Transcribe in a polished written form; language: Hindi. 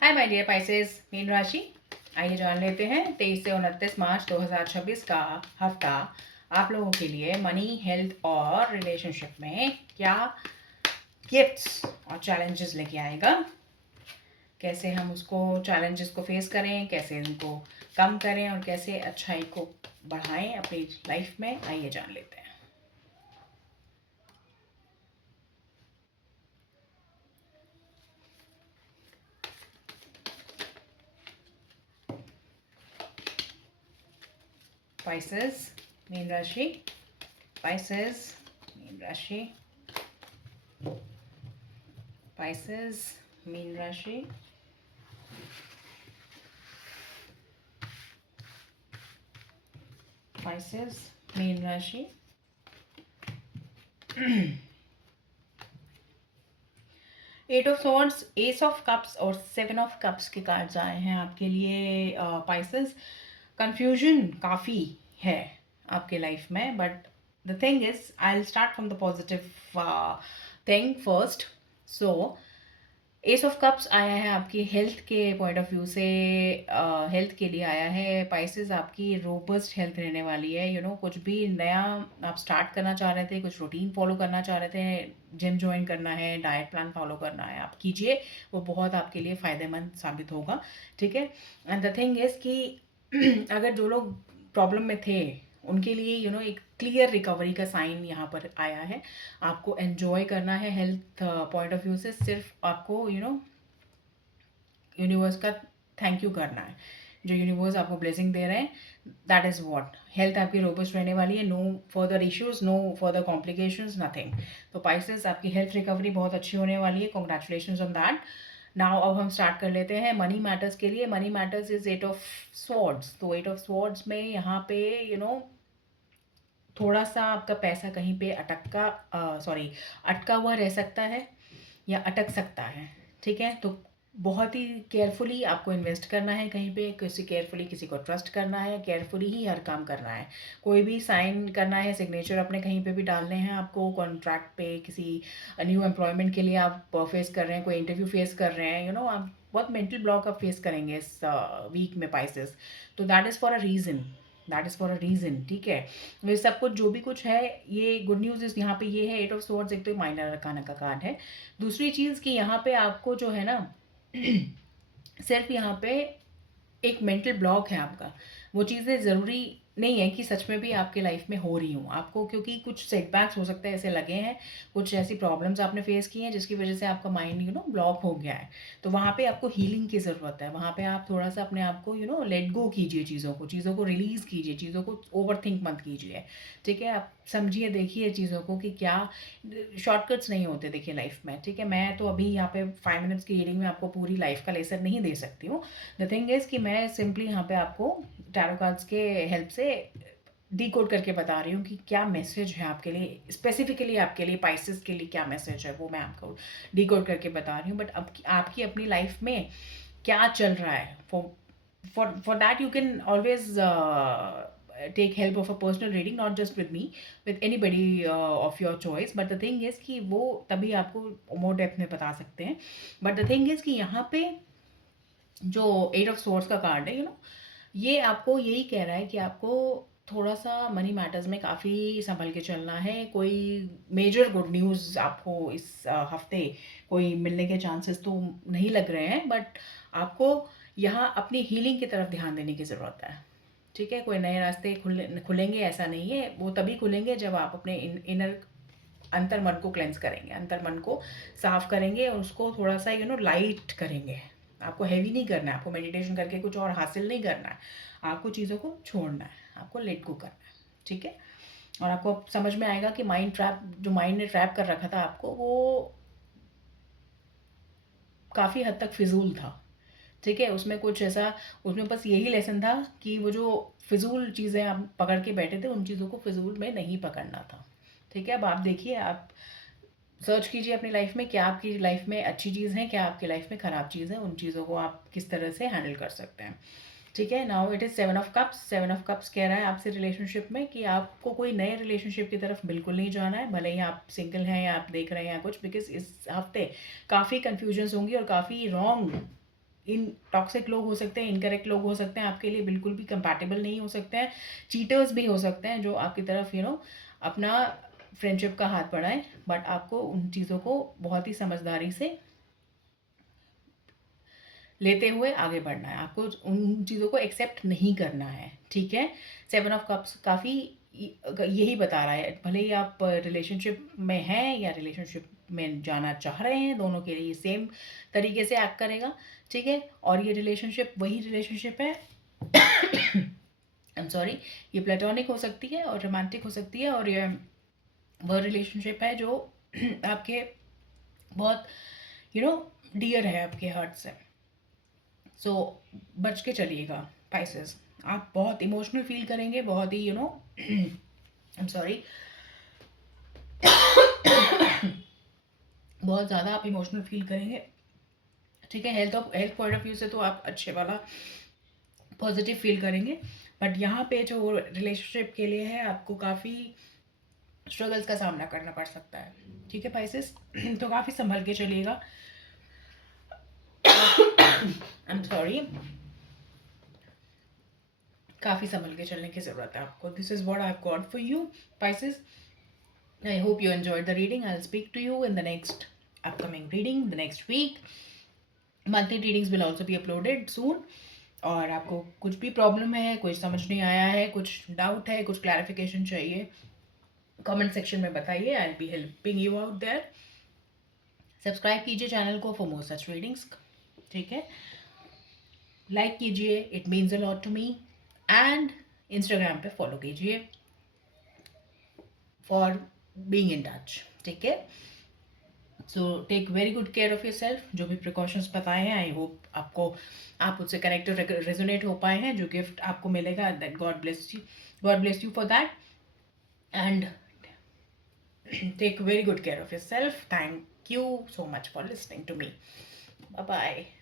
हाय माय डियर पाइसेस, मीन राशि। आइए जान लेते हैं 23 से 29 मार्च 2026 का हफ्ता आप लोगों के लिए मनी, हेल्थ और रिलेशनशिप में क्या गिफ्ट्स और चैलेंजेस लेके आएगा। कैसे हम उसको चैलेंजेस को फेस करें, कैसे उनको कम करें और कैसे अच्छाई को बढ़ाएं अपनी लाइफ में, आइए जान लेते हैं। पाइसेस, मीन राशि। पाइसेस, मीन राशि। पाइसेस, मीन राशि। पाइसेस, मीन राशि। Eight of swords, ace of cups और सेवन ऑफ कप्स के कार्ड्स आए हैं आपके लिए पाइसेस। कंफ्यूजन काफ़ी है आपके लाइफ में, but the thing is I will start from the positive thing first. So S of cups आया है आपकी हेल्थ के पॉइंट ऑफ व्यू से। हेल्थ के लिए आया है पाइसेस, आपकी रोबस्ट हेल्थ रहने वाली है। कुछ भी नया आप स्टार्ट करना चाह रहे थे, कुछ रूटीन फॉलो करना चाह रहे थे, जिम ज्वाइन करना है, डाइट प्लान फॉलो करना है, आप कीजिए। वो बहुत आपके लिए फ़ायदेमंद साबित होगा। ठीक है। एंड द थिंग इज़ कि अगर जो लोग प्रॉब्लम में थे उनके लिए एक क्लियर रिकवरी का साइन यहाँ पर आया है। आपको एन्जॉय करना है हेल्थ पॉइंट ऑफ व्यू से, सिर्फ आपको यूनिवर्स का थैंक यू करना है। जो यूनिवर्स आपको ब्लेसिंग दे रहे हैं, दैट इज़ वॉट। हेल्थ आपकी रोबस्ट रहने वाली है, no further issues, no further complications, nothing. तो पाइसेस, आपकी हेल्थ रिकवरी बहुत अच्छी होने वाली है, कॉन्ग्रेचुलेशन ऑन दैट। नाउ अब हम स्टार्ट कर लेते हैं मनी मैटर्स के लिए। Money matters is eight of swords. तो एट ऑफ स्वॉर्ड्स में यहाँ पे थोड़ा सा आपका पैसा कहीं पे अटका हुआ रह सकता है या अटक सकता है। ठीक है। तो बहुत ही केयरफुली आपको इन्वेस्ट करना है कहीं पे, केयरफुली किसी को ट्रस्ट करना है, केयरफुली ही हर काम करना है। कोई भी साइन करना है, सिग्नेचर अपने कहीं पे भी डालने हैं आपको, कॉन्ट्रैक्ट पे, किसी न्यू एम्प्लॉयमेंट के लिए आप फेस कर रहे हैं, कोई इंटरव्यू फेस कर रहे हैं, आप बहुत मेंटल ब्लॉक आप फेस करेंगे इस वीक में पाइसेस। तो that is for a reason, that is for a reason. ठीक है। ये सब कुछ जो भी कुछ है, ये गुड न्यूज़ इस यहाँ पे ये है। एट ऑफ स्वॉर्ड्स एक तो माइनर अरकाना का कार्ड है। दूसरी चीज़ कि यहाँ पे आपको जो है ना सिर्फ यहाँ पे एक मेंटल ब्लॉक है आपका। वो चीज़ें ज़रूरी नहीं है कि सच में भी आपके लाइफ में हो रही हूँ आपको, क्योंकि कुछ सेटबैक्स हो सकते हैं ऐसे लगे हैं, कुछ ऐसी प्रॉब्लम्स आपने फेस की हैं जिसकी वजह से आपका माइंड ब्लॉक हो गया है। तो वहाँ पे आपको हीलिंग की ज़रूरत है। वहाँ पे आप थोड़ा सा अपने आप को लेट गो कीजिए, चीज़ों को रिलीज़ कीजिए, चीज़ों को ओवर थिंक मत कीजिए। ठीक है। आप समझिए, देखिए चीज़ों को कि क्या शॉर्टकट्स नहीं होते देखिए लाइफ में। ठीक है। मैं तो अभी यहाँ पे 5 मिनट्स की हीलिंग में आपको पूरी लाइफ का लेसन नहीं दे सकती हूँ। द थिंग इज़ कि मैं सिंपली यहाँ पे आपको टैरो कार्ड्स के हेल्प से डिकोड करके बता रही हूँ कि क्या मैसेज है आपके लिए, स्पेसिफिकली आपके लिए पाइसेस के लिए क्या मैसेज है, वो मैं आपको डिकोड करके बता रही हूँ। बट अब आपकी अपनी लाइफ में क्या चल रहा है, for that you can always take help of a personal reading, not just with me, with anybody of your choice. But the thing is कि वो तभी आपको मोर डेप्थ में बता सकते हैं। बट द थिंग इज़ कि यहाँ पे जो एट ऑफ सोर्स का कार्ड है, ये आपको यही कह रहा है कि आपको थोड़ा सा मनी मैटर्स में काफ़ी संभल के चलना है। कोई मेजर गुड न्यूज़ आपको इस हफ्ते कोई मिलने के चांसेस तो नहीं लग रहे हैं, बट आपको यहाँ अपनी हीलिंग की तरफ ध्यान देने की ज़रूरत है। ठीक है। कोई नए रास्ते खुलेंगे ऐसा नहीं है, वो तभी खुलेंगे जब आप अपने इनर अंतर मन को क्लेंस करेंगे, अंतर मन को साफ करेंगे और उसको थोड़ा सा लाइट करेंगे। आपको हैवी नहीं करना है, आपको मेडिटेशन करके कुछ और हासिल नहीं करना है, आपको चीज़ों को छोड़ना है, आपको लेट गो करना है। ठीक है। और आपको अब समझ में आएगा कि जो माइंड ने ट्रैप कर रखा था आपको, वो काफ़ी हद तक फिजूल था। ठीक है। उसमें कुछ ऐसा, उसमें बस यही लेसन था कि वो जो फिजूल चीज़ें आप पकड़ के बैठे थे, उन चीज़ों को फिजूल में नहीं पकड़ना था। ठीक है। अब आप देखिए, आप सर्च कीजिए अपनी लाइफ में क्या आपकी लाइफ में अच्छी चीज़ है, क्या आपकी लाइफ में ख़राब चीज़ है, उन चीज़ों को आप किस तरह से हैंडल कर सकते हैं। ठीक है। Now it is seven of cups. Seven of cups कह रहा है आपसे रिलेशनशिप में कि आपको कोई नए रिलेशनशिप की तरफ बिल्कुल नहीं जाना है, भले ही आप सिंगल हैं या आप देख रहे हैं या कुछ, बिकॉज इस हफ्ते काफ़ी कन्फ्यूजन्स होंगी और काफ़ी रॉन्ग इन टॉक्सिक लोग हो सकते हैं, इनकरेक्ट लोग हो सकते हैं, आपके लिए बिल्कुल भी कंपैटिबल नहीं हो सकते हैं, चीटर्स भी हो सकते हैं जो आपकी तरफ अपना फ्रेंडशिप का हाथ बढ़ाएं, बट आपको उन चीज़ों को बहुत ही समझदारी से लेते हुए आगे बढ़ना है, आपको उन चीज़ों को एक्सेप्ट नहीं करना है, ठीक है। 7 ऑफ कप्स काफ़ी यही बता रहा है, भले ही आप रिलेशनशिप में हैं या रिलेशनशिप में जाना चाह रहे हैं, दोनों के लिए सेम तरीके से एक्ट करेगा, ठीक है। और ये रिलेशनशिप वही रिलेशनशिप है आई एम सॉरी, ये प्लेटोनिक हो सकती है और रोमांटिक हो सकती है, और ये वह रिलेशनशिप है जो आपके बहुत डियर है आपके हार्ट से। सो बच के चलिएगा पाइसेस, आप बहुत इमोशनल फील करेंगे, बहुत ही आई एम सॉरी बहुत ज़्यादा आप इमोशनल फील करेंगे, ठीक है। हेल्थ पॉइंट ऑफ व्यू से तो आप अच्छे वाला पॉजिटिव फील करेंगे, बट यहाँ पे जो रिलेशनशिप के लिए है आपको काफ़ी स्ट्रगल्स का सामना करना पड़ सकता है, ठीक है पाइसेस। तो काफ़ी संभल के चलिएगा, आई एम सॉरी, काफ़ी संभल के चलने की ज़रूरत है आपको। This is what I have got for you Pisces. I hope you enjoyed the reading. I'll speak to you in the next upcoming reading, the next week. Monthly readings will also be uploaded soon. और आपको कुछ भी प्रॉब्लम है, कुछ समझ नहीं आया है, कुछ डाउट है, कुछ क्लैरिफिकेशन चाहिए, कमेंट सेक्शन में बताइए, I will be helping you out there. Subscribe कीजिए चैनल को फॉर मोर सच रीडिंग्स, ठीक है। लाइक कीजिए, it means a lot to me, and Instagram पे फॉलो कीजिए फॉर बीइंग इन टच, ठीक है। So take very good care of yourself. जो भी प्रिकॉशंस बताए हैं, आई होप आप उससे कनेक्ट और रेजोनेट हो पाए हैं। जो गिफ्ट आपको मिलेगा, that God bless you for that, and take very good care of yourself. Thank you so much for listening to me. Bye bye.